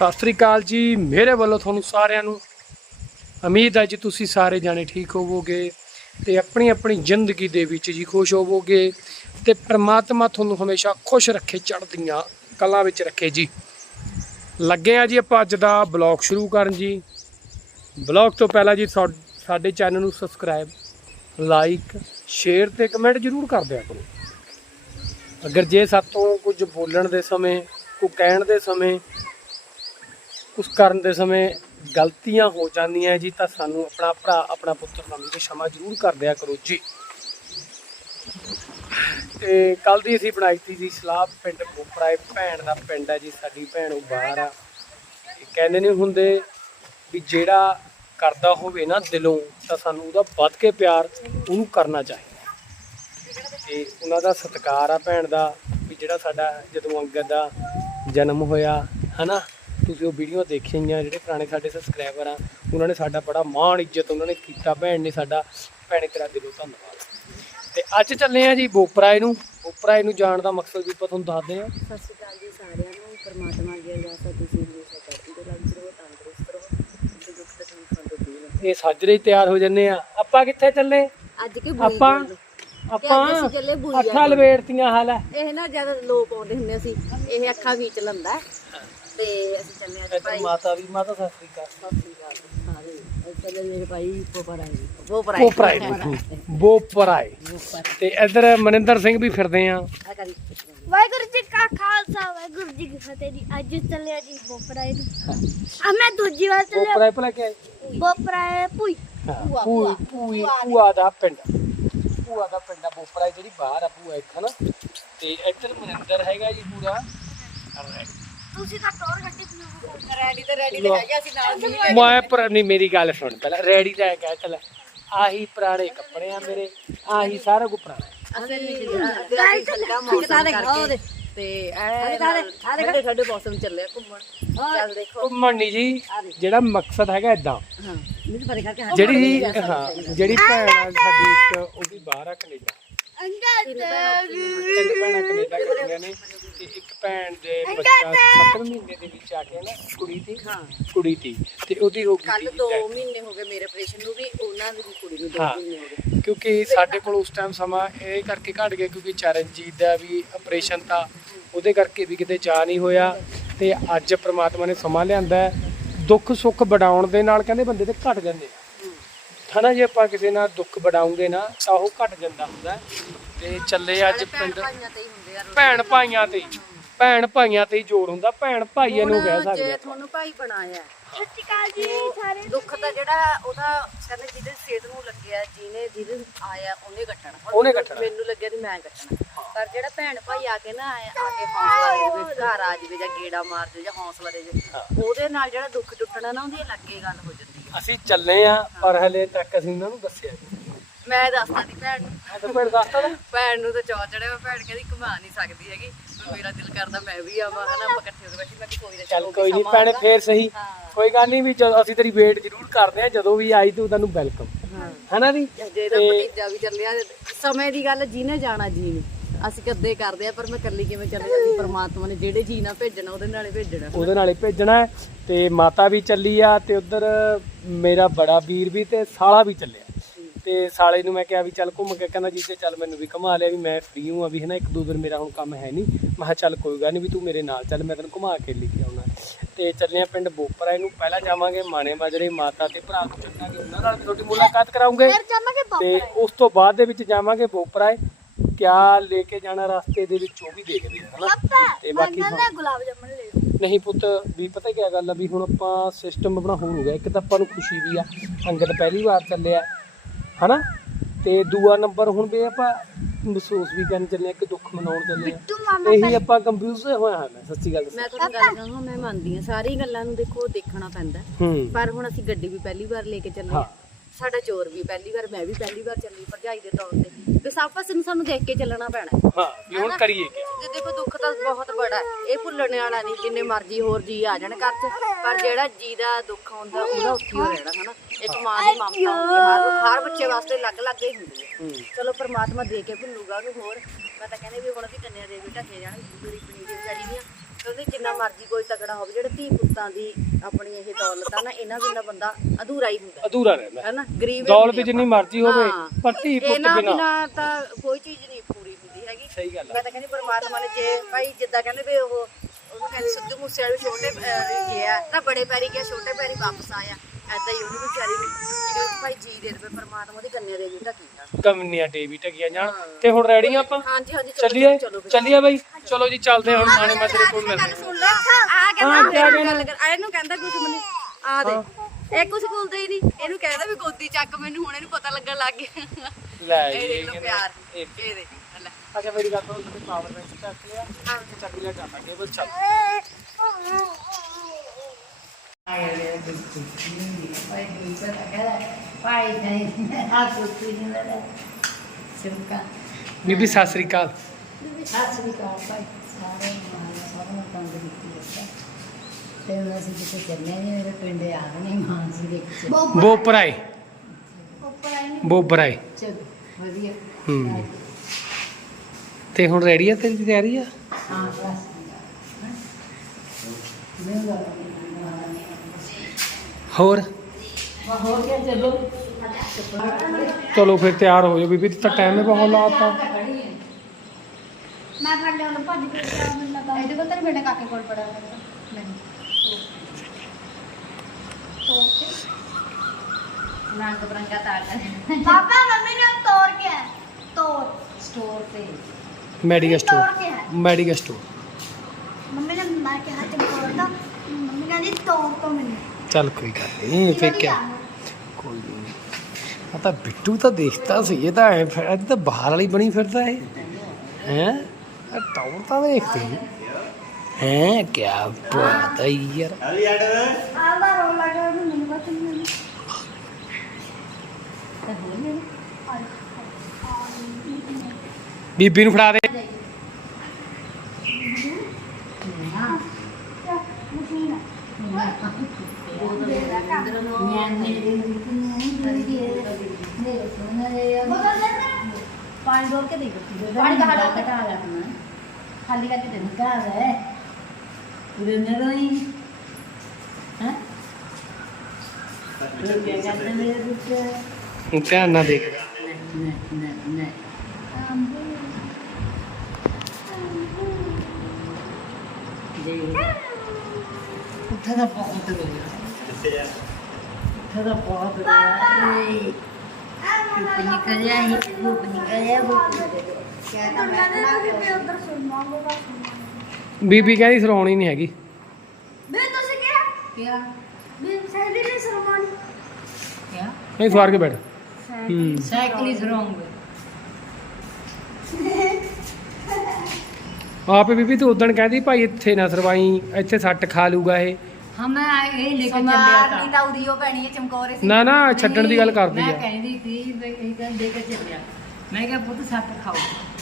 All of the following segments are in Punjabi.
ਸਤਿ ਸ੍ਰੀ ਅਕਾਲ ਜੀ, ਮੇਰੇ ਵੱਲੋਂ ਤੁਹਾਨੂੰ ਸਾਰਿਆਂ ਨੂੰ ਉਮੀਦ ਹੈ ਜੀ ਤੁਸੀਂ ਸਾਰੇ ਜਾਣੇ ਠੀਕ ਹੋਵੋਗੇ ਤੇ ਆਪਣੀ ਆਪਣੀ ਜ਼ਿੰਦਗੀ ਦੇ ਵਿੱਚ ਜੀ ਖੁਸ਼ ਹੋਵੋਗੇ ਤੇ ਪ੍ਰਮਾਤਮਾ ਤੁਹਾਨੂੰ ਹਮੇਸ਼ਾ ਖੁਸ਼ ਰੱਖੇ, ਚੜ੍ਹਦੀਆਂ ਕਲਾਂ ਵਿੱਚ ਰੱਖੇ ਜੀ। ਲੱਗੇ ਆ ਜੀ ਆਪਾਂ ਅੱਜ ਦਾ ਬਲੌਗ ਸ਼ੁਰੂ ਕਰਨ ਜੀ। ਬਲੌਗ ਤੋਂ ਪਹਿਲਾਂ ਜੀ ਸਾ- ਸਾਡੇ ਚੈਨਲ ਨੂੰ ਸਬਸਕ੍ਰਾਈਬ, ਲਾਈਕ, ਸ਼ੇਅਰ ਤੇ ਕਮੈਂਟ ਜ਼ਰੂਰ ਕਰ ਦਿਆ ਕਰੋ। ਅਗਰ ਜੇ ਸਾਤੋਂ ਕੁਝ ਬੋਲਣ ਦੇ ਸਮੇਂ ਕੋ ਕਹਿਣ ਦੇ ਸਮੇਂ ਉਸ ਕਰਨ ਦੇ ਸਮੇਂ ਗਲਤੀਆਂ ਹੋ ਜਾਂਦੀਆਂ ਜੀ, ਤਾਂ ਸਾਨੂੰ ਆਪਣਾ ਭਰਾ, ਆਪਣਾ ਪੁੱਤਰ ਨਾਲ ਕੇ ਸ਼ਮਾ ਜ਼ਰੂਰ ਕਰ ਦਿਆ ਕਰੋ ਜੀ। ਤੇ ਕੱਲ ਦੀ ਅਸੀਂ ਬਣਾਈ ਸੀ ਜੀ ਸਲਾਹ, ਪਿੰਡ ਕੋਪੜਾ ਭੈਣ ਦਾ ਪਿੰਡ ਹੈ ਜੀ, ਸਾਡੀ ਭੈਣ ਉਹ ਬਾਹਰ ਆ। ਕਹਿੰਦੇ ਨਹੀਂ ਹੁੰਦੇ ਵੀ ਜਿਹੜਾ ਕਰਦਾ ਹੋਵੇ ਨਾ ਦਿਲੋਂ, ਤਾਂ ਸਾਨੂੰ ਉਹਦਾ ਵੱਧ ਕੇ ਪਿਆਰ ਉਹਨੂੰ ਕਰਨਾ ਚਾਹੀਦਾ। ਤੇ ਉਹਨਾਂ ਦਾ ਸਤਿਕਾਰ ਆ ਭੈਣ ਦਾ, ਵੀ ਜਿਹੜਾ ਸਾਡਾ ਜਦੋਂ ਅੰਗਦ ਦਾ ਜਨਮ ਹੋਇਆ, ਹਨਾ? ਤੁਸੀਂ ਉਹ ਵੀਡੀਓ ਦੇਖੀਆਂ ਹੀ ਆ ਜਿਹੜੇ ਪੁਰਾਣੇ ਸਾਡੇ ਸਬਸਕ੍ਰਾਈਬਰ ਆ ਉਹਨਾਂ ਨੇ ਸਾਡਾ ਬੜਾ ਮਾਣ ਇੱਜ਼ਤ ਉਹਨਾਂ ਨੇ ਕੀਤਾ। ਭੈਣ ਨੇ ਸਾਡਾ ਭੈਣੇ ਤੇਰਾ ਦਿਲੋਂ ਧੰਨਵਾਦ। ਤੇ ਅੱਜ ਚੱਲੇ ਆ ਜੀ ਬੋਪਰਾਏ ਨੂੰ ਬੋਪਰਾਏ ਨੂੰ ਜਾਣ ਦਾ ਮਕਸਦ ਵੀ ਆਪਾਂ ਤੁਹਾਨੂੰ ਦੱਸਦੇ ਆ ਸਤਿ ਸ਼੍ਰੀ ਅਕਾਲ ਜੀ ਸਾਰਿਆਂ ਨੂੰ। ਪਰਮਾਤਮਾ ਅੱਗੇ ਅਰਦਾਸ ਹੈ ਤੁਸੀਂ ਹਮੇਸ਼ਾ ਚੜ੍ਹਦੀ ਕਲਾ ਵਿੱਚ ਰਹੋ ਤੰਦਰੁਸਤ ਰਹੋ। ਤੇ ਦੁੱਖ ਤਕਲੀਫਾਂ ਤੋਂ ਦੂਰ ਰਹੋ ਇਹ ਸਾਜਰੇ ਤਿਆਰ ਹੋ ਜੰਨੇ ਆ। ਆਪਾਂ ਕਿੱਥੇ ਚੱਲੇ? ਅੱਜ ਕੇ ਬੁਰੀ ਆਪਾਂ। ਆਪਾਂ ਅੱਖਾਂ ਲਵੇੜਤੀਆਂ ਹਾਲ ਹੈ ਇਹ ਨਾ ਜਦ ਲੋਕ ਆਉਂਦੇ ਹੁੰਦੇ ਸੀ ਇਹ ਅੱਖਾਂ ਵਿੱਚ ਲੰਦਾ। ਤੇ ਅਸੀਂ ਚੱਲੇ ਅੱਜ ਇੱਧਰ ਭਾਈ। ਮਾਤਾ ਵੀ ਮਾਤਾ ਸਤਿ ਸ੍ਰੀ ਅਕਾਲ। ਸਤਿ ਸ਼੍ਰੀ ਅਕਾਲ ਸਾਰੇ। ਅਸੀਂ ਚੱਲੇ ਮੇਰੇ ਭਾਈ ਪੋਪਰ ਆਏ ਪੋਪਰ ਆਏ ਬੋਪਰਾਏ ਨੂੰ ਬੋਪਰਾਏ ਤੇ ਇੱਧਰ ਮਨਿੰਦਰ ਸਿੰਘ ਵੀ ਫਿਰਦੇ ਆ। ਵਾਹਿਗੁਰੂ ਜੀ ਕਾ ਖਾਲਸਾ ਵਾਹਿਗੁਰੂ ਜੀ ਕੀ ਫਤਿਹ ਜੀ। ਅੱਜ ਚੱਲਿਆ ਜੀ ਬੋਪਰਾਏ ਨੂੰ। ਆ ਮੈਂ ਦੂਜੀ ਵਾਰ ਚੱਲਿਆ ਬੋਪਰਾਏ ਭਲਾ ਕਿ ਬੋਪਰਾਏ ਭੁਈ। ਭੂਆ ਭੂਈ ਭੂਆ ਦਾ। ਪਿੰਡ। ਭੂਆ ਦਾ ਪਿੰਡ ਆ ਬੋਪਰਾਏ ਜਿਹੜੀ ਬਾਹਰ ਆ ਭੂਆ ਇੱਕ ਹਨਾ ਤੇ ਇੱਧਰ ਮਨਿੰਦਰ ਹੈਗਾ ਜੀ ਪੂਰਾ। ਤੁਸੀਂ ਤਾਂ ਟੋਰ ਗੱਡੀ ਪੀਓਗੇ ਰੈਡੀ ਤੇ ਰੈਡੀ ਤੇ ਹੈਗੇ ਅਸੀਂ ਨਾਲ ਨਹੀਂ ਮੈਂ ਪਰ ਨਹੀਂ ਮੇਰੀ ਗੱਲ ਸੁਣ ਪਹਿਲਾਂ। ਰੈਡੀ ਤਾਂ ਕਹਿ ਚੱਲ। ਆਹੀ ਪੁਰਾਣੇ ਕੱਪੜੇ ਆ ਮੇਰੇ। ਆਹੀ ਸਾਰਾ ਕੁ ਪੁਰਾਣਾ। ਅਸੀਂ ਠੰਡਾ ਮੌਸਮ ਕਰਕੇ। ਤੇ ਐ ਠੰਡੇ ਠੰਡੇ ਮੌਸਮ ਚੱਲੇ ਆ ਘੁੰਮਣ। ਚੱਲ ਦੇਖੋ। ਘੁੰਮਣ ਨਹੀਂ ਜੀ। ਜਿਹੜਾ ਮਕਸਦ ਹੈਗਾ ਇਦਾਂ ਹਾਂ। ਮੈਨੂੰ ਪਰੇ ਕਰਕੇ ਜਿਹੜੀ ਹਾਂ ਜਿਹੜੀ ਭੈਣ ਆ ਸਾਡੀ ਇੱਕ ਉਹ ਵੀ ਬਾਹਰ ਆ ਕੈਨੇਡਾ। ਅੰਦਰ ਤਿੰਨ ਭੈਣਾਂ ਕੈਨੇਡਾ ਨੇ ਤੇ ਇੱਕ ਭੈਣ ਦੇ ਬੱਚਾ 7 ਮਹੀਨੇ ਦੇ ਵਿੱਚ ਆ ਕੇ ਨਾ ਕੁੜੀ ਦੀ ਹਾਂ ਕੁੜੀ ਦੀ ਤੇ ਉਹਦੀ ਹੋ ਕੱਲ ਗਈ 2 ਮਹੀਨੇ ਹੋ ਗਏ ਮੇਰੇ ਆਪਰੇਸ਼ਨ ਨੂੰ ਵੀ ਉਹਨਾਂ ਦੀ ਵੀ ਕੁੜੀ ਨੂੰ 2 ਹਾਂ। ਮਹੀਨੇ ਹੋ ਗਏ ਕਿਉਂਕਿ ਸਾਡੇ ਕੋਲ ਉਸ ਟਾਈਮ ਸਮਾਂ ਇਹ ਕਰਕੇ ਘਟ ਗਿਆ ਕਿਉਂਕਿ ਚਰਨਜੀਤ ਦਾ ਵੀ ਆਪਰੇਸ਼ਨ ਤਾਂ ਉਹਦੇ ਕਰਕੇ ਵੀ ਕਿਤੇ ਜਾ ਨਹੀਂ ਹੋਇਆ ਤੇ ਅੱਜ ਪ੍ਰਮਾਤਮਾ ਨੇ ਸਮਾਂ ਲਿਆਂਦਾ। ਦੁੱਖ ਸੁੱਖ ਵਡਾਉਣ ਦੇ ਨਾਲ ਕਹਿੰਦੇ ਬੰਦੇ ਤੇ ਘਟ ਜਾਂਦੇ ਆ ਹਨਾ ਜੇ ਆਪਾਂ ਕਿਸੇ ਨਾਲ ਦੁੱਖ ਵਡਾਉਂਗੇ ਨਾ ਤਾਂ ਉਹ ਘਟ ਜਾਂਦਾ ਹੁੰਦਾ। ਤੇ ਚੱਲੇ ਅੱਜ ਭੈਣ ਪਿੰਡ ਭਾਈਆਂ ਤੇ ਹੀ ਹੁੰਦੇ ਆ ਭੈਣ ਭਾਈਆਂ ਤੇ। ਭੈਣ ਭਾਈਆਂ ਤੇ ਹੀ ਜੋੜ ਹੁੰਦਾ ਭੈਣ ਭਾਈਆਂ ਨੂੰ ਕਹਿ ਹੁਣ ਸਕਦੇ ਜੇ ਆ। ਤੁਹਾਨੂੰ ਭਾਈ ਬਣਾਇਆ ਸਤਿ ਸ਼੍ਰੀ ਅਕਾਲ ਜੀ ਸਾਰੇ ਦੁੱਖ ਤਾਂ ਜਿਹੜਾ ਉਹਦਾ ਕਹਿੰਦੇ ਜਿਹਦੇ ਸਿਹਤ ਨੂੰ ਲੱਗਿਆ ਜਿਹਨੇ ਜਿਹਦੇ ਆਇਆ ਉਹਨੇ ਕੱਟਣਾ। ਹੁਣ ਉਹਨੇ ਮੈਨੂੰ- ਕੱਟਣਾ। ਮੈਨੂੰ ਲੱਗਿਆ ਵੀ ਮੈਂ ਕੱਟਣਾ। ਪਰ ਜਿਹੜਾ ਭੈਣ ਭਾਈ ਆ ਕੇ ਨਾ ਆਏ- ਆ ਕੇ ਹੌਸਲਾ ਦੇ ਦੇਵੇ ਘਰ ਆ ਜਾਵੇ ਜਾਂ ਗੇੜਾ ਮਾਰ ਜਾਵੇ ਜਾਂ ਹੌਸਲਾ ਦੇ ਜਾਵੇ ਉਹਦੇ ਨਾਲ ਜਿਹੜਾ ਦੁੱਖ ਟੁੱਟਣਾ ਨਾ ਉਹਦੀ ਅਲੱਗ ਹੀ ਗੱਲ ਹੋ ਜਾਂਦੀ ਹੈ। ਅਸੀਂ ਚੱਲੇ ਆ ਪਰ ਹਲੇ ਤੱਕ ਅਸੀਂ ਉਹਨਾਂ ਨੂੰ ਦੱਸਿਆ ਨਹੀਂ। ਮੈਂ ਦੱਸਦਾ ਦੀ ਭੈਣ ਨੂੰ। ਮੈਂ ਤਾਂ ਭੈਣ ਦੱਸਤਾ ਨਾ। ਭੈਣ ਨੂੰ ਤਾਂ ਚੌ ਚੜਿਆ ਭੈਣ ਕਹਿੰਦੀ ਘੁਮਾ ਨਹੀਂ ਸਕਦੀ ਹੈਗੀ। ਮੇਰਾ ਦਿਲ ਕਰਦਾ ਮੈਂ ਵੀ ਆਵਾਂ ਹਨਾ ਆਪਾਂ ਇਕੱਠੇ ਹੋ ਕੇ ਬੈਠੀ ਮੈਂ ਕਿ ਕੋਈ ਨਾ ਚੱਲ ਚਲੋ ਕੋਈ ਨਹੀਂ ਸਮਾਂ ਭੈਣੇ ਆਊਗਾ। ਫੇਰ ਸਹੀ। ਕੋਈ ਗੱਲ ਨਹੀਂ ਵੀ ਜਦੋਂ ਅਸੀਂ ਤੇਰੀ ਵੇਟ ਜ਼ਰੂਰ ਕਰਦੇ ਆ ਜਦੋਂ ਵੀ ਆਈ ਤੂੰ ਤੁਹਾਨੂੰ ਵੈਲਕਮ ਹਾਂ। ਹੈਨਾ ਜੀ? ਜੇ ਤਾਂ ਭਤੀਜਾ ਵੀ ਚੱਲਿਆ ਸਮੇਂ ਦੀ ਗੱਲ ਜਿਹਨੇ ਜਾਣਾ ਜੀ ਨੇ। ਅਸੀਂ ਕਦੇ ਕਰਦੇ ਆ ਪਰ ਮੈਂ ਕੱਲੀ ਕਿਵੇਂ ਚੱਲੇ? ਜਾਂਦੀ ਪਰਮਾਤਮਾ ਨੇ ਜਿਹੜੇ ਜੀ ਨਾਲ ਭੇਜਣਾ ਉਹਦੇ ਨਾਲ ਭੇਜਣਾ ਉਹਦੇ ਨਾਲ ਭੇਜਣਾ ਤੇ ਮਾਤਾ ਵੀ ਚੱਲੀ ਆ ਤੇ ਉਧਰ ਮੇਰਾ ਬੜਾ ਵੀਰ ਵੀ ਤੇ ਸਾਲਾ ਵੀ ਚੱਲਿਆ। ਤੇ ਸਾਲੇ ਨੂੰ ਮੈਂ ਕਿਹਾ ਵੀ ਚੱਲ ਘੁੰਮ ਕੇ ਕਹਿੰਦਾ ਜੀ ਤੇ ਚੱਲ ਮੈਨੂੰ ਵੀ ਘੁਮਾ ਲਿਆ ਵੀ ਮੈਂ ਫ੍ਰੀ ਹੂੰ ਆ ਵੀ ਹਨਾ ਇੱਕ ਦੋ ਦਿਨ ਮੇਰਾ ਹੁਣ ਕੰਮ ਹੈ ਨਹੀਂ ਮੈਂ ਕਿਹਾ ਚੱਲ ਕੋਈ ਗੱਲ ਨਹੀਂ ਵੀ ਤੂੰ ਮੇਰੇ ਨਾਲ ਚੱਲ ਮੈਂ ਤੈਨੂੰ ਘੁਮਾ ਕੇ ਲੈ ਕੇ ਆਉਣਾ। ਤੇ ਚੱਲੇ ਆ ਪਿੰਡ ਬੋਪਰਾ ਇਹਨੂੰ ਪਹਿਲਾਂ ਜਾਵਾਂਗੇ ਮਾਣੇ ਮਾਜਰੇ ਮਾਤਾ ਤੇ ਭਰਾ ਨੂੰ ਚੱਕਾਂਗੇ ਉਹਨਾਂ ਨਾਲ ਤੁਹਾਡੀ ਮੁਲਾਕਾਤ ਕਰਾਉਂਗੇ। ਤੇ ਉਸ ਤੋਂ ਬਾਅਦ ਦੇ ਵਿੱਚ ਜਾਵਾਂਗੇ ਬੋਪਰਾਏ ਕਿਆ ਲੈ ਕੇ ਜਾਣਾ ਰਸਤੇ ਦੇ ਵਿੱਚ ਉਹ ਵੀ ਦੇਖਦੇ ਹਾਂ ਹਨਾ। ਤੇ ਬਾਕੀ ਗੁਲਾਬ ਜਾਮਣ ਲੈ ਨਹੀਂ ਪੁੱਤ ਵੀ ਪਤਾ ਕੀ ਗੱਲ ਆ ਵੀ ਹੁਣ ਆਪਾਂ ਸਿਸਟਮ ਆਪਣਾ ਹੋ ਗਿਆ ਇੱਕ ਤਾਂ ਆਪਾਂ ਨੂੰ ਖੁਸ਼ੀ ਵੀ ਆ ਅੰਗਦ ਪਹਿਲੀ ਵਾਰ ਚੱਲਿਆ। ਹਨਾ? ਤੇ ਦੂਆ ਨੰਬਰ ਹੁਣ ਵੀ ਆਪਾਂ ਮਹਿਸੂਸ ਵੀ ਕਰਨ ਚੱਲੇ ਕਿ ਦੁੱਖ ਮਨਾਉਣ ਚੱਲੇ ਬਿੱਟੂ ਮਾਮਾ ਇਹੀ ਆਪਾਂ ਕੰਫਿਊਜ਼ ਹੋਇਆ ਹਾਂ ਮੈਂ ਸੱਚੀ ਗੱਲ ਮੈਂ ਤੁਹਾਨੂੰ ਗੱਲ ਕਹਾਂ ਮੈਂ ਮੰਨਦੀ ਆ ਸਾਰੀ ਗੱਲਾਂ ਨੂੰ ਦੇਖੋ ਦੇਖਣਾ ਪੈਂਦਾ ਹੂੰ। ਪਰ ਹੁਣ ਅਸੀਂ ਗੱਡੀ ਵੀ ਪਹਿਲੀ ਵਾਰ ਲੈ ਕੇ ਚੱਲੇ ਹਾਂ। ਸਾਡਾ ਚੋਰ ਵੀ ਪਹਿਲੀ ਵਾਰ ਮੈਂ ਵੀ ਪਹਿਲੀ ਵਾਰ ਚੱਲੀ ਭਰਜਾਈ ਦੇ ਤੌਰ ਤੇ। ਤੇ ਸਭ ਪਾਸੇ ਨੂੰ ਸਾਨੂੰ ਦੇਖ ਕੇ ਚੱਲਣਾ ਪੈਣਾ। ਹੈ। ਹਾਂ ਵੀ ਹੁਣ ਕਰੀਏ ਕੀ? ਜੇ ਦੇਖੋ ਦੁੱਖ ਤਾਂ ਬਹੁਤ ਬੜਾ ਹੈ। ਇਹ ਭੁੱਲਣ ਵਾਲਾ ਨਹੀਂ ਜਿੰਨੇ ਮਰਜ਼ੀ ਹੋਰ ਜੀ ਆ ਜਾਣ ਘਰ 'ਚ ਪਰ ਜਿਹੜਾ ਜੀ ਦਾ ਦੁੱਖ ਹੁੰਦਾ ਉਹਦਾ ਉੱਥੇ ਹੀ ਰਹਿਣਾ ਹਨਾ? ਇੱਕ ਮਾਂ ਦੀ ਮਮਤਾ ਹੁੰਦੀ ਹੈ ਹਰ ਹਰ ਬੱਚੇ ਵਾਸਤੇ ਅਲੱਗ-ਅਲੱਗ ਹੀ ਹੁੰਦੀ ਹੈ। ਚਲੋ ਪ੍ਰਮਾਤਮਾ ਦੇ ਕੇ ਭੁੱਲੂਗਾ ਉਹਨੂੰ ਹੋਰ। ਮੈਂ ਤਾਂ ਕਹਿੰਦੇ ਵੀ ਹੁਣ ਵੀ ਕੰਨਿਆ ਦੇ ਵੀ ਢੱਕੇ ਜਾਣ ਗਰੀਬ ਪਣੀ ਦੀ ਵਿਚਾਰੀ ਦੀਆਂ ਕਿਉਂਕਿ ਜਿੰਨਾ ਮਰਜ਼ੀ ਕੋਈ ਤਕੜਾ ਹੋਵੇ ਜਿਹੜੇ ਧੀ ਪੁੱਤਾਂ ਦੀ ਆਪਣੀ ਇਹ ਦੌਲਤ ਆ ਨਾ ਇਹਨਾਂ ਬਿਨਾਂ ਬੰਦਾ ਅਧੂਰਾ ਹੀ ਹੁੰਦਾ। ਅਧੂਰਾ ਰਹਿੰਦਾ। ਹੈ ਨਾ ਗਰੀਬ ਦੌਲਤ ਜਿੰਨੀ ਮਰਜ਼ੀ ਹੋਵੇ। ਪਰ ਧੀ ਪੁੱਤ ਇਹਨਾਂ ਬਿਨਾ। ਤਾਂ ਕੋਈ ਚੀਜ਼ ਨਹੀਂ ਪੂਰੀ ਹੁੰਦੀ ਹੈਗੀ। ਸਹੀ ਗੱਲ ਮੈਂ ਤਾਂ ਕਹਿੰਦੀ ਪਰਮਾਤਮਾ ਨੇ ਜੇ ਭਾਈ ਜਿੱਦਾਂ ਕਹਿੰਦੇ ਵੀ ਉਹ ਉਹਨੂੰ ਕਹਿੰਦੇ ਸਿੱਧੂ ਮੂਸੇ ਵਾਲੇ ਛੋਟੇ ਗਿਆ ਤਾਂ ਬੜੇ ਪੈਰੀ ਗਿਆ ਛੋਟੇ ਪੈਰੀ ਵਾਪਸ ਆਇਆ। ਐਦਾਂ ਹੀ ਉਹਨੂੰ ਵੀ ਵਿਚਾਰੀ ਨੂੰ ਕਿ ਭਾਈ ਜੀ ਦੇ ਦੇਵੇ ਪਰਮਾਤਮਾ ਉਹਦੀ ਕੰਨਿਆ ਦੇ ਜੀ ਢਕੀ ਨਾ ਕਮਨੀਆਂ ਡੇ ਵੀ ਟਕੀਆਂ ਜਾਣ। ਤੇ ਹੁਣ ਰੈਡੀ ਆਪਾਂ? ਹਾਂਜੀ ਹਾਂਜੀ ਚਲੋ ਚੱਲੀਏ? ਚਲੋ ਫਿਰ। ਚੱਲੀਏ ਬਾਈ? ਚਲੋ ਜੀ ਚੱਲਦੇ ਹਾਂ ਹੁਣ ਮਾਣੇ ਮਾਜਰੇ ਕੋਲ ਮਿਲਦੇ। ਗੱਲ ਸੁਣ ਲੈ। ਆ ਕਹਿੰਦਾ ਤੇਰੀ ਗੱਲ ਕਰ ਆ ਇਹਨੂੰ ਕਹਿੰਦਾ ਕੁਝ ਮੈਨੂੰ। ਆ ਦੇ। ਇਹ ਕੁਝ ਬੋਲਦਾ ਹੀ ਨਹੀਂ। ਇਹਨੂੰ ਕਹਿੰਦਾ ਵੀ ਗੋਦੀ ਚੱਕ ਮੈਨੂੰ ਹੁਣ ਇਹਨੂੰ ਪਤਾ ਲੱਗਣ ਲੱਗ ਗਿਆ। ਲੈ ਇਹ ਜੀ ਦੇਖ ਲਓ ਪਿਆਰ। ਇਹ ਇਹ ਦੇ ਲੈ। ਅੱਛਾ ਮੇਰੀ ਗੱਲ ਤੋਂ ਤੁਸੀਂ ਪਾਵਰ ਬੈਂਕ ਚੱਕ ਲਿਆ। ਹਾਂ। ਚੱਕ ਲਿਆ ਜਾਵਾਂਗੇ ਬਸ ਚੱਲ ਭਾਈ ਨਹੀਂ ਆ ਕੁੱਤੀ ਨਹੀਂ ਲੜਾ ਸਿਮਕਾ ਬੀਬੀ ਸਤਿ ਸ੍ਰੀ ਅਕਾਲ ਸਤਿ ਸ੍ਰੀ ਅਕਾਲ ਭਾਈ ਸਾਰੇ ਮਾਂ ਸਭ ਨੂੰ ਤੰਦਰੁਸਤੀ ਰੱਖੇ ਤੇ ਹੁਣ ਅਸੀਂ ਕਿਤੇ ਚੱਲੇ ਜੀ ਮੇਰੇ ਪਿੰਡ ਆ ਗਏ ਨੇ ਮਾਨਸੀ ਦੇ ਵਿੱਚ ਬੋਪਰਾਏ ਬੋਪਰਾਏ ਚਲੋ ਵਧੀਆ ਹੂੰ ਤੇ ਹੁਣ ਰੈਡੀ ਆ ਤੇਰੀ ਤਿਆਰੀ ਆ ਹਾਂ ਬਸ ਮੈਂ ਹੋਰ? ਹੋਰ ਕੀ ਚਲੋ ਚਲੋ ਫਿਰ ਤਿਆਰ ਹੋ ਜਾਓ ਬੀਬੀ ਤਾਂ ਟਾਈਮ ਹੀ ਬਹੁਤ ਲਾਤਾ। ਮੈਂ ਫੜ ਲਿਆ ਉਹਨੂੰ ਭੱਜ ਕੇ ਕਿਹਾ ਮੈਨੂੰ ਲੱਗਾ ਇਹਦੇ ਕੋਲ ਤਾਂ ਮੇਰੇ ਕਾਕੇ ਕੋਲ ਪੜਾ ਨਹੀਂ। ਰੰਗ ਬਰੰਗਾ ਤਾਰ ਪਾਪਾ ਮੰਮੀ ਨੇ ਤੋੜ ਕੇ ਤੋੜ ਸਟੋਰ ਤੇ। Medical store medical store mummy ਨੇ ਮਾਰ ਕੇ ਹੱਥ ਤੋੜਦਾ ਮੰਮੀ ਕਹਿੰਦੀ ਤੋੜ ਤੋਂ ਮੈਨੂੰ। ਚੱਲ ਕੋਈ ਗੱਲ ਨਹੀਂ ਫੇਰ ਕਿਆ? ਕੋਈ ਨਹੀਂ ਆ ਤਾਂ ਬਿੱਟੂ ਤਾਂ ਦੇਖਦਾ ਸੀ, ਇਹ ਤਾਂ ਐ ਅੱਜ ਤਾਂ ਬਾਹਰ ਵਾਲੀ ਬਣੀ ਫਿਰਦਾ ਇਹ। ਹੈ? ਆ ਟੌਰ ਤਾਂ ਦੇਖਦੇ। ਹੈ ਕੀ ਬਾਤ ਹੈ ਯਾਰ। ਆਵਾ ਰੋਣ ਲੱਗਾ ਮੈਨੂੰ ਪਤਾ ਨਹੀਂ ਬੀਬੀ ਨੂੰ ਫੜਾ ਦੇ ਮਸ਼ੀਨ ਬਦਲ ਦੇ ਪਾਣੀ ਡੋਲ ਕੇ ਦੇ ਦਿੱਤੀ ਪਾਣੀ ਦਾ ਹੜਾ ਘਟਾ ਲੈਣਾ ਖਾਲੀ ਕਰਕੇ ਦੇ ਦਿੱਤੀ ਕਾ ਹੈ ਉਹਦੇ ਨਰੋਈ ਹਾਂ ਉਹ ਕੀ ਕਰਦੇ ਮੇਰੇ ਵਿੱਚ ਧਿਆਨ ਨਾਲ ਦੇਖ। ਨਹੀਂ ਨਹੀਂ ਨਹੀਂ ਦੇ। ਉੱਥੇ ਦਾ ਬਹੁਤ ਰੋਇਆ ਉੱਥੇ ਦਾ ਬਹੁਤ ਰੋਇਆ ਚੁੱਪ ਨਿਕਲ ਜਾਈ ਚੁੱਪ ਨਿਕਲ ਤੁਸੀਂ ਵੀ ਉਧਰ ਬੀਬੀ ਕਹਿੰਦੀ ਸਰਾਉਣੀ ਨਹੀਂ ਹੈਗੀ। ਵੀ ਤੁਸੀਂ ਕਿਹਾ? ਕਿਆ ਵੀ ਸਹਿਦੀ ਨਹੀਂ ਸਰਮਾਨੀ ਕਿਆ ਨਹੀਂ ਸਵਾਰ ਕੇ ਬੈਠ। ਹੂੰ। ਸਾਈਕਲ ਹੀ ਸਰੋਂਗੇ ਆਪੇ ਬੀਬੀ ਤੂੰ ਉਦਣ ਕਹਿੰਦੀ ਭਾਈ ਇੱਥੇ ਨਾ ਸਰਵਾਈ ਇੱਥੇ ਸੱਟ ਖਾ ਲੂਗਾ ਇਹ। ਹਾਂ ਮੈਂ ਇਹ ਲੈ ਕੇ ਚੱਲਿਆ ਮਾਰਨੀ ਤਾਂ। ਤਾਂ ਉਰੀਓ ਪੈਣੀ ਹੈ ਚਮਕੌਰੇ ਸੀ। ਨਾ ਨਾ ਛੱਡਣ ਦੀ ਗੱਲ ਕਰਦੀ ਮੈਂ ਆ। ਕਹਿੰਦੀ ਸੀ ਵੀ ਇਹ ਗੱਲ ਦੇ ਕੇ ਚੱਲਿਆ। ਮੈਂ ਕਿਹਾ ਪੁੱਤ ਸੱਟ ਖਾਓ।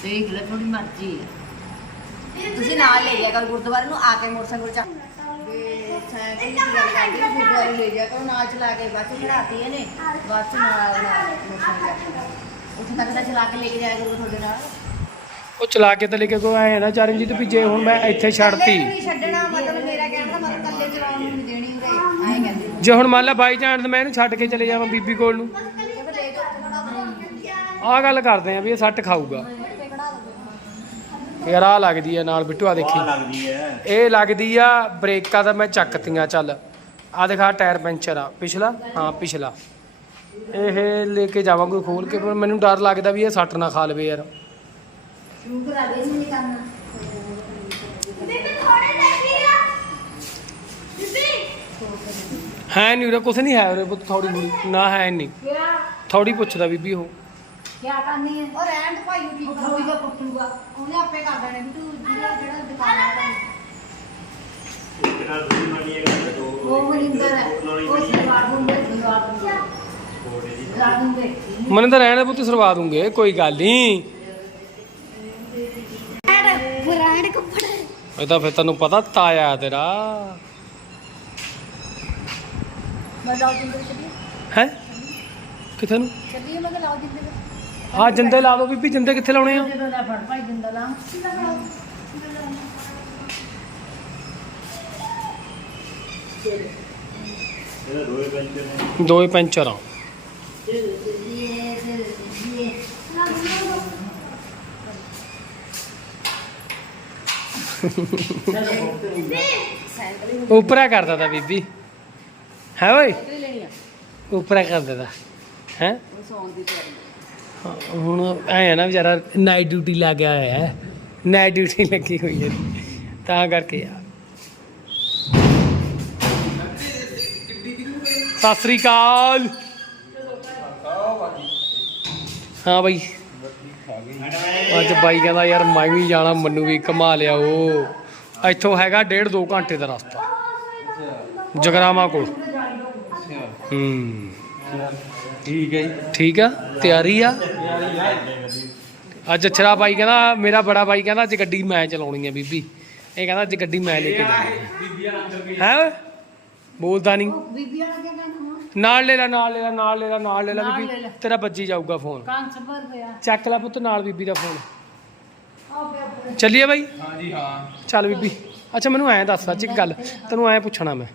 ਦੇਖ ਲੈ ਥੋੜੀ ਮਰਜ਼ੀ ਹੈ ਤੁਸੀਂ ਨਾਲ ਲੈ ਜਾਇਆ ਕਰੋ ਗੁਰਦੁਆਰੇ ਨੂੰ ਆ ਕੇ ਮੋਟਰਸਾਈਕਲ ਚੱਕ। ਵੀ ਸਾਈਕਲ ਦੀ ਗੱਲ ਕਰਦੀ ਵੀ ਗੁਰਦੁਆਰੇ ਲੈ ਜਾਇਆ ਕਰੋ ਨਾਲ ਚਲਾ ਕੇ ਬੱਸ ਚੜਾਤੀ ਇਹਨੇ। ਬੱਸ ਨਾਲ ਨਾਲ ਮੋਟਰਸਾਈਕਲ ਉੱਥੇ ਤੱਕ ਤਾਂ ਚਲਾ ਕੇ ਲੈ ਕੇ ਜਾਇਆ ਕਰੋ ਤੁਹਾਡੇ ਨਾਲ। ਉਹ ਚਲਾ ਕੇ ਤਾਂ ਲੈ ਕੇ ਕੋਈ ਆਏ ਨਾ ਚਰਨਜੀਤ ਵੀ ਜੇ ਹੁਣ ਮੈਂ ਇੱਥੇ ਛੱਡਤੀ। ਨਹੀਂ ਛੱਡਣਾ ਮਤਲਬ ਮੇਰਾ ਕਹਿਣ ਦਾ ਮਤਲਬ ਕੱਲੇ ਚਲਾਉਣ ਨੂੰ ਨਹੀਂ ਦੇਣੀ ਉਰੇ। ਆਏ ਕਹਿੰਦੇ। ਜੇ ਹੁਣ ਮੰਨ ਲਾ ਬਾਈ ਜਾਣ ਤੇ ਮੈਂ ਇਹਨੂੰ ਛੱਡ ਕੇ ਚਲੇ ਜਾਵਾਂ ਬੀਬੀ ਕੋਲ ਨੂੰ। ਆਹ ਗੱਲ ਕਰਦੇ ਆ ਵੀ ਇਹ ਸੱਟ ਖਾਊਗਾ। ਯਾਰ ਆ ਲੱਗਦੀ ਆ ਨਾਲ ਬਿੱਟੂ ਆ ਦੇਖੀ। ਲੱਗਦੀ ਇਹ ਲੱਗਦੀ ਆ ਬ੍ਰੇਕਾਂ ਤਾਂ ਮੈਂ ਚੱਕਤੀਆਂ ਚੱਲ। ਆ ਦਿਖਾ ਟਾਇਰ ਪੈਂਚਰ ਆ ਪਿਛਲਾ? ਹਾਂ ਪਿਛਲਾ। ਇਹ ਲੈ ਕੇ ਜਾਵਾਂਗੇ ਖੋਲ ਕੇ ਪਰ ਮੈਨੂੰ ਡਰ ਲੱਗਦਾ ਵੀ ਇਹ ਸੱਟ ਨਾ ਖਾ ਲਵੇ ਯਾਰ। ਹੈ ਨਹੀਂ ਉਰੇ ਕੁਛ ਨਹੀਂ ਹੈ ਉਰੇ ਪੁੱਤ ਥੋੜੀ ਥੋੜੀ ਨਾ ਹੈ ਨਹੀਂ। ਥੋੜੀ ਪੁੱਛਦਾ ਬੀਬੀ ਉਹ। ਕਿਆ ਕਰਨੀ ਹੈ? ਉਹ ਰਹਿਣ ਤੇ ਭਾਈ ਨੂੰ ਠੀਕ ਉਹ ਦਾ ਪੁੱਟੂਗਾ ਉਹਨੇ ਆਪੇ ਕਰ ਦੇਣੇ ਵੀ ਤੂੰ ਜਿਹੜਾ ਜਿਹੜਾ ਦੁਕਾਨ ਆ ਇੱਕ ਨਾਲ ਦੂਜੀ ਮੰਨੀ ਹੈ ਕਿ ਦੋ ਉਹ ਮਨਿੰਦਰ ਹੈ। ਉਹ ਸਰਵਾ ਦੂੰਗੇ ਸਰਵਾ ਦੂੰਗੇ। ਕੋੜੇ ਦੀ ਸਰਵਾ ਦੂੰਗੇ। ਮੈਨੂੰ ਤਾਂ ਰਹਿਣ ਦੇ ਪੁੱਤ ਸਰਵਾ ਦੂੰਗੇ। ਕੋਈ ਗੱਲ ਨਹੀਂ ਬ੍ਰਾਂਡ ਕੱਪੜੇ। ਇਹ ਤਾਂ ਫਿਰ ਤੈਨੂੰ ਪਤਾ ਤਾਇਆ ਤੇਰਾ। ਮੈਂ ਲਾਉ ਜਿੰਦੇ ਚੱਲੀਏ ਹੈ? ਕਿੱਥੇ ਨੂੰ? ਚੱਲੀਏ ਮੈਂ ਲਾਉ ਜਿੰਦੇ ਆ ਜਿੰਦੇ ਲਾ ਦੋ ਬੀਬੀ ਜਿੰਦੇ ਕਿੱਥੇ ਲਾਉਣੇ ਆ? ਜਦੋਂ ਦਾ ਫੜ ਭਾਈ ਲਾ। ਦੋਏ ਪੈਂਚਰ ਆ। ਉਪਰਾ ਕਰਦਾ ਤਾ ਬੀਬੀ। ਹੈ ਓਏ? ਉਪਰਾ ਕਰਦਾ ਤਾ ਹੈ? ਉਹ ਸੌਣ ਦੀ ਤਿਆਰੀ ਹੁਣ ਐ ਨਾ ਵਿਚਾਰਾ ਨਾਈਟ ਡਿਊਟੀ ਲੱਗ ਗਿਆ ਹੋਇਆ ਹੈ। ਨਾਈਟ ਡਿਊਟੀ ਲੱਗੀ ਹੋਈ ਹੈ। ਤਾਂ ਕਰਕੇ ਆ। ਸਤਿ ਸ੍ਰੀ ਅਕਾਲ। ਹਾਂ ਬਾਈ। ਅੱਜ ਬਾਈ ਕਹਿੰਦਾ ਯਾਰ ਮੈਂ ਵੀ ਜਾਣਾ ਮੈਨੂੰ ਵੀ ਘੁਮਾ ਲਿਆ ਉਹ ਇੱਥੋਂ ਹੈਗਾ ਡੇਢ ਦੋ ਘੰਟੇ ਦਾ ਰਸਤਾ। ਜਗਰਾਮਾ ਕੋਲ। ਹੂੰ। ਠੀਕ ਹੈ ਜੀ। ਠੀਕ ਆ? ਤਿਆਰੀ ਆ? ਅੱਜ ਅਛਰਾ ਬਾਈ ਕਹਿੰਦਾ ਮੇਰਾ ਬੜਾ ਬਾਈ ਕਹਿੰਦਾ ਅੱਜ ਗੱਡੀ ਮੈਂ ਚਲਾਉਣੀ ਆ ਬੀਬੀ। ਇਹ ਕਹਿੰਦਾ ਅੱਜ ਗੱਡੀ ਮੈਂ ਲੈ ਕੇ ਜਾਣੀ ਹੈ ਹੈ? ਬੋਲਦਾ ਨਹੀਂ। ਬੀਬੀ ਵਾਲਾ ਕਿਆ ਕਹਿੰਦਾ ਨਾਲ ਲੈ ਲੈ ਨਾਲ ਲੈ ਲੈ ਨਾਲ ਲੈ ਲੈ ਨਾਲ ਲੈ ਲੈ ਬੀਬੀ। ਤੇਰਾ ਵੱਜੀ ਜਾਊਗਾ ਫੋਨ। ਚੱਕ ਲੈ ਪੁੱਤ ਨਾਲ ਬੀਬੀ ਦਾ ਫੋਨ। ਚੱਲੀਏ ਬਾਈ? ਹਾਂਜੀ ਹਾਂ। ਚੱਲ ਬੀਬੀ। ਅੱਛਾ ਮੈਨੂੰ ਐਂ ਦੱਸ ਸੱਚ ਇੱਕ ਗੱਲ। ਤੈਨੂੰ ਐਂ ਪੁੱਛਣਾ ਮੈਂ।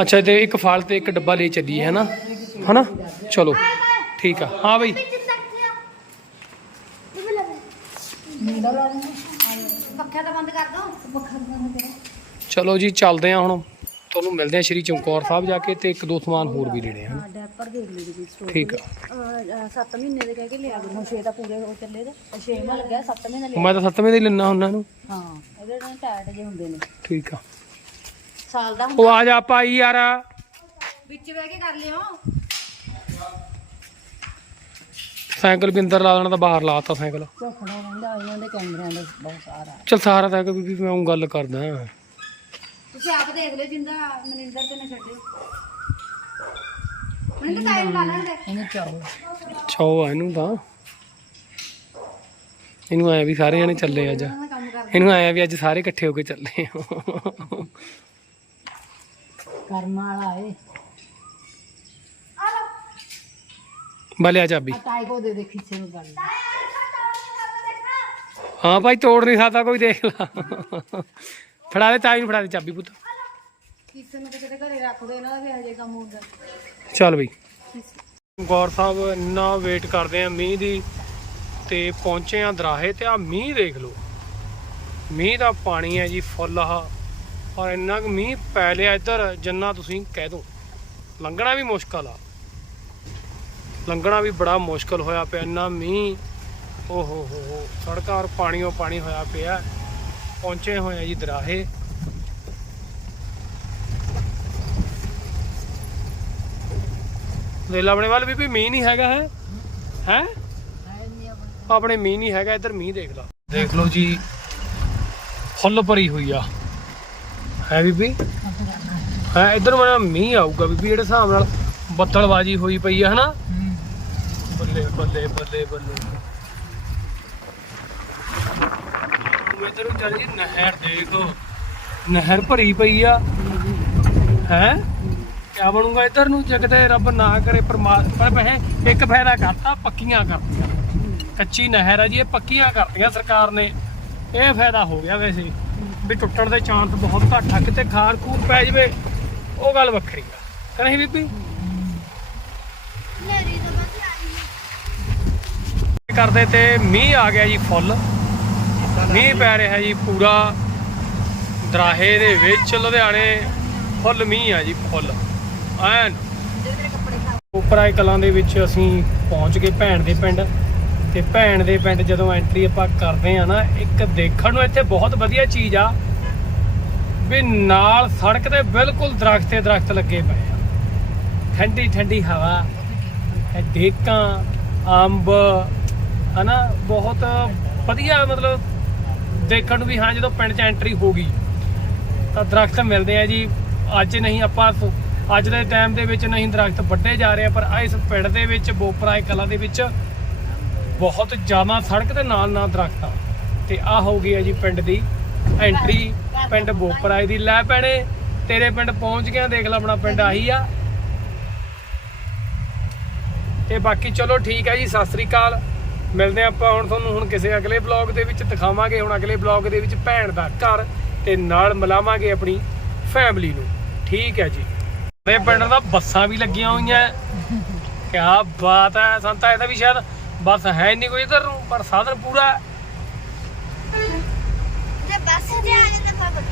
ਅੱਛਾ ਤੇ ਇੱਕ ਫਲ ਤੇ ਇੱਕ ਡੱਬਾ ਲੈ ਚੱਲੀਏ ਹੈ ਨਾ ਹਨਾ? ਚਲੋ ਠੀਕ ਆ। ਹਾਂ ਬਈ। ਮੁੰਡਾ ਲਾ ਦੇਣਾ ਪੱਖਾ ਤਾਂ ਬੰਦ ਕਰ ਦੋ। ਪੱਖਾ ਬੰਦ ਕਰਾ ਚਲੋ ਜੀ ਚੱਲਦੇ ਆ ਹੁਣ। ਤੁਹਾਨੂੰ ਮਿਲਦੇ ਆ ਸ਼੍ਰੀ ਚਮਕੌਰ ਸਾਹਿਬ ਜਾ ਕੇ ਤੇ ਇੱਕ ਦੋ ਸਮਾਨ ਹੋਰ ਵੀ ਲੈਣੇ ਹਨ? ਡੈਪਰ ਦੇਖ ਲਈ ਦੀ ਸਟੋਰ ਠੀਕ ਆ। 7 ਮਹੀਨੇ ਦੇ ਕਹਿ ਕੇ ਲਿਆ ਗਏ 6 ਤਾਂ ਪੂਰੇ ਹੋ ਚੱਲੇ ਤੇ 6 ਮਹੀਨੇ ਲੱਗਿਆ 7 ਮਹੀਨੇ ਲਿਆ। ਮੈਂ ਤਾਂ ਸੱਤਵੇਂ ਦੇ ਹੀ ਲੈਣਾ ਉਹਨਾਂ ਨੂੰ ਹਾਂ ਇਹਦੇ ਨਾਲ ਟਾਇਟ ਜੇ ਹੁੰਦੇ ਨੇ। ਠੀਕ ਆ। ਸਾਲ ਦਾ ਉਹ ਆ ਜਾ ਭਾਈ ਯਾਰ। ਵਿੱਚ ਬਹਿ ਕੇ ਕਰ ਲਿਓ। ਸਾਈਕਲ ਵੀ ਅੰਦਰ ਲਾ ਦੇਣਾ ਤਾਂ ਬਾਹਰ ਲਾਤਾ ਸਾਈਕਲ। ਝੋਖੜਾ ਰਹਿੰਦਾ ਇਹਨਾਂ ਦੇ ਕੈਮਰਿਆਂ ਦਾ ਬਹੁਤ ਸਾਰਾ। ਚਲ ਸਾਰਾ ਤਾਂ ਬੀਬੀ ਮੈਂ ਉਹ ਗੱਲ ਕਰਦਾ। ਤੁਸੀਂ ਆਪ ਦੇਖ ਲਿਓ ਜਿੰਦਾ ਮਨਿੰਦਰ ਤੇ ਨਾ ਛੱਡਿਓ। ਮਨਿੰਦਰ ਟਾਈਮ ਲਾ ਲੈਣ ਦੇ। ਇਹਨੂੰ ਚਾਹੋ ਚੋ ਆ ਇਹਨੂੰ ਤਾਂ। ਇਹਨੂੰ ਆਇਆ ਵੀ ਸਾਰੇ ਜਣੇ ਚੱਲੇ ਅੱਜ। ਉਹਨਾਂ ਦਾ ਕੰਮ ਕਰ ਇਹਨੂੰ ਆਇਆ ਵੀ ਅੱਜ ਸਾਰੇ ਇਕੱਠੇ ਹੋ ਕੇ ਚੱਲੇ ਕਰਮ ਵਾਲਾ ਏ। ਬਲਿਆ ਚਾਬੀ। ਆ ਤਾਈ ਕੋ ਦੇ ਦੇ ਖਿੱਚੇ ਨੂੰ ਗੱਲ। ਹਾਂ ਭਾਈ ਤੋੜ ਨਹੀਂ ਸਕਦਾ ਕੋਈ ਦੇਖ ਲਾ। ਫੜਾ ਦੇ ਤਾਈ ਨੂੰ ਫੜਾ ਦੇ ਚਾਬੀ ਪੁੱਤ। ਕਿਸੇ ਨੂੰ ਕਿਸੇ ਦੇ ਘਰੇ ਰੱਖ ਦੋ ਇਹਨਾਂ ਦਾ ਵੀ ਹਜੇ ਕੰਮ ਹੁੰਦਾ ਚੱਲ ਬਈ। ਗੌਰ ਸਾਹਿਬ ਇੰਨਾ ਵੇਟ ਕਰਦੇ ਆ ਮੀਂਹ ਦੀ ਤੇ ਪਹੁੰਚੇ ਆ ਦਰਾਹੇ ਤੇ ਆ ਮੀਂਹ ਦੇਖ ਲਓ। ਮੀਂਹ ਦਾ ਪਾਣੀ ਹੈ ਜੀ ਫੁੱਲ ਆ ਔਰ ਇੰਨਾ ਕੁ ਮੀਂਹ ਪੈ ਲਿਆ ਇੱਧਰ ਜਿੰਨਾ ਤੁਸੀਂ ਕਹਿ ਦੋ। ਲੰਘਣਾ ਵੀ ਮੁਸ਼ਕਲ ਆ। ਲੰਘਣਾ ਵੀ ਬੜਾ ਮੁਸ਼ਕਲ ਹੋਇਆ ਪਿਆ, ਇੰਨਾ ਮੀਂਹ, ਓ ਹੋ ਹੋ ਹੋ, ਸੜਕਾਂ ਔਰ ਪਾਣੀਓ ਪਾਣੀ ਹੋਇਆ ਪਿਆ, ਪਹੁੰਚੇ ਹੋਏ ਆ ਜੀ ਦਰਾਹੇ। ਦੇਖ ਆਪਣੇ ਵੱਲ ਵੀ ਮੀਂਹ ਨਹੀਂ ਹੈਗਾ ਹੈ? ਹੈ? ਆਪਣੇ ਮੀਂਹ ਨਹੀਂ ਹੈਗਾ, ਇੱਧਰ ਮੀਂਹ ਦੇਖ ਲਾ। ਦੇਖ ਲਓ ਜੀ, ਫੁੱਲ ਭਰੀ ਹੋਈ ਆ। ਹੈ ਬੀਬੀ? ਹੈ, ਇੱਧਰ ਮੀਂਹ ਆਊਗਾ ਬੀਬੀ, ਜਿਹੜੇ ਹਿਸਾਬ ਨਾਲ ਬੱਦਲਬਾਜੀ ਹੋਈ ਪਈ ਆ, ਹਨਾ? ਬੱਲੇ ਬੱਲੇ ਬੱਲੇ ਬੱਲੇ। ਤੂੰ ਇੱਧਰ ਚੱਲ ਜੀ, ਨਹਿਰ ਦੇਖ। ਨਹਿਰ ਭਰੀ ਪਈ ਆ। ਹੈ? ਕਿਆ ਬਣੂਗਾ ਇੱਧਰ ਨੂੰ? ਜੇ ਕਿਤੇ ਰੱਬ ਨਾ ਕਰੇ ਪਰਮਾਤਮਾ ਪਰ ਵੈਸੇ ਇੱਕ ਫਾਇਦਾ ਕਰਤਾ, ਪੱਕੀਆਂ ਕਰਤੀਆਂ। ਕੱਚੀ ਨਹਿਰ ਆ ਜੀ, ਇਹ ਪੱਕੀਆਂ ਕਰਤੀਆਂ ਸਰਕਾਰ ਨੇ। ਇਹ ਫਾਇਦਾ ਹੋ ਗਿਆ ਵੈਸੇ। ਵੀ ਟੁੱਟਣ ਦੇ ਚਾਂਸ ਬਹੁਤ ਘੱਟ ਆ। ਕਿਤੇ ਖਾਰ ਖੂਰ ਪੈ ਜਵੇ, ਉਹ ਗੱਲ ਵੱਖਰੀ ਆ। ਕਹਿੰਦੇ ਬੀਬੀ ਨੇਰੀ ਤਾਂ ਬਸ ਆਈ ਕਰਦੇ ਤੇ ਮੀਂਹ ਆ ਗਿਆ ਜੀ ਫੁੱਲ। ਮੀਂਹ ਪੈ ਰਿਹਾ ਜੀ ਪੂਰਾ। ਦਰਾਹੇ ਦੇ ਵਿੱਚ ਲੁਧਿਆਣੇ ਫੁੱਲ ਮੀਂਹ ਆ ਜੀ ਫੁੱਲ। ਐਨ ਉਪਰਾਏ ਕਲਾਂ ਦੇ ਵਿੱਚ ਅਸੀਂ ਪਹੁੰਚ ਗਏ ਭੈਣ ਦੇ ਪਿੰਡ। ਤੇ ਭੈਣ ਦੇ ਪਿੰਡ ਜਦੋਂ ਐਂਟਰੀ ਆਪਾਂ ਕਰਦੇ ਆ ਨਾ, ਇੱਕ ਦੇਖਣ ਨੂੰ ਇੱਥੇ ਬਹੁਤ ਵਧੀਆ ਚੀਜ਼ ਆ ਵੀ ਨਾਲ ਸੜਕ ਤੇ ਬਿਲਕੁਲ ਦਰਖਤ ਤੇ ਦਰਖਤ ਲੱਗੇ ਪਏ ਆ। ਠੰਡੀ ਠੰਡੀ ਹਵਾ, ਇਹ ਡੇਕਾਂ, ਅੰਬ ਹਨਾ, ਬਹੁਤ ਵਧੀਆ ਮਤਲਬ ਦੇਖਣ ਨੂੰ ਵੀ, ਹਾਂ, ਜਦੋਂ ਪਿੰਡ 'ਚ ਐਂਟਰੀ ਹੋ ਗਈ, ਤਾਂ ਦਰਖਤ ਮਿਲਦੇ ਆ ਜੀ। ਅੱਜ ਨਹੀਂ ਆਪਾਂ ਸ- ਅੱਜ ਦੇ ਟਾਈਮ ਦੇ ਵਿੱਚ ਨਹੀਂ ਦਰਖਤ ਵੱਡੇ ਜਾ ਰਹੇ ਆ, ਪਰ ਇਸ ਪਿੰਡ ਦੇ ਵਿੱਚ ਬੋਪਰਾਏ ਕਲਾ ਦੇ ਵਿੱਚ ਬਹੁਤ ਜ਼ਿਆਦਾ ਸੜਕ ਦੇ ਨਾਲ ਨਾਲ ਦਰਖਤ ਆ। ਤੇ ਆ ਹੋ ਗਈ ਆ ਜੀ ਪਿੰਡ ਦੀ ਐਂਟਰੀ ਪਿੰਡ ਬੋਪਰਾਏ ਦੀ ਲੈ ਪੈਣੇ ਤੇਰੇ ਪਿੰਡ ਪਹੁੰਚ ਗਿਆ, ਦੇਖ ਲੈ ਆਪਣਾ ਪਿੰਡ ਆਹੀ ਆ। ਤੇ ਬਾਕੀ ਚਲੋ ਠੀਕ ਹੈ ਜੀ, ਸਤਿ ਸ੍ਰੀ ਅਕਾਲ। ਮਿਲਦੇ ਆਪਾਂ ਹੁਣ ਤੁਹਾਨੂੰ ਹੁਣ ਕਿਸੇ ਅਗਲੇ ਬਲੌਗ ਦੇ ਵਿੱਚ ਦਿਖਾਵਾਂਗੇ, ਹੁਣ ਅਗਲੇ ਬਲੌਗ ਦੇ ਵਿੱਚ ਭੈਣ ਦਾ ਘਰ ਤੇ ਨਾਲ ਮਿਲਾਵਾਂਗੇ ਆਪਣੀ ਫੈਮਿਲੀ ਨੂੰ। ਠੀਕ ਹੈ ਜੀ। ਮੇਰੇ ਪਿੰਡ ਦਾ ਬੱਸਾਂ ਵੀ ਲੱਗੀਆਂ ਹੋਈਆਂ। ਕਿਆ ਬਾਤ ਹੈ, ਸੰਤਾ, ਇਹਦਾ ਵੀ ਸ਼ਾਇਦ ਬੱਸ ਹੈ ਨਹੀਂ ਕੋਈ ਇਧਰ ਨੂੰ, ਪਰ ਸਾਧਨ ਪੂਰਾ ਜੇ ਬੱਸ ਤੇ ਆ ਜਾਂਦਾ ਤਾਂ ਵਧੀਆ।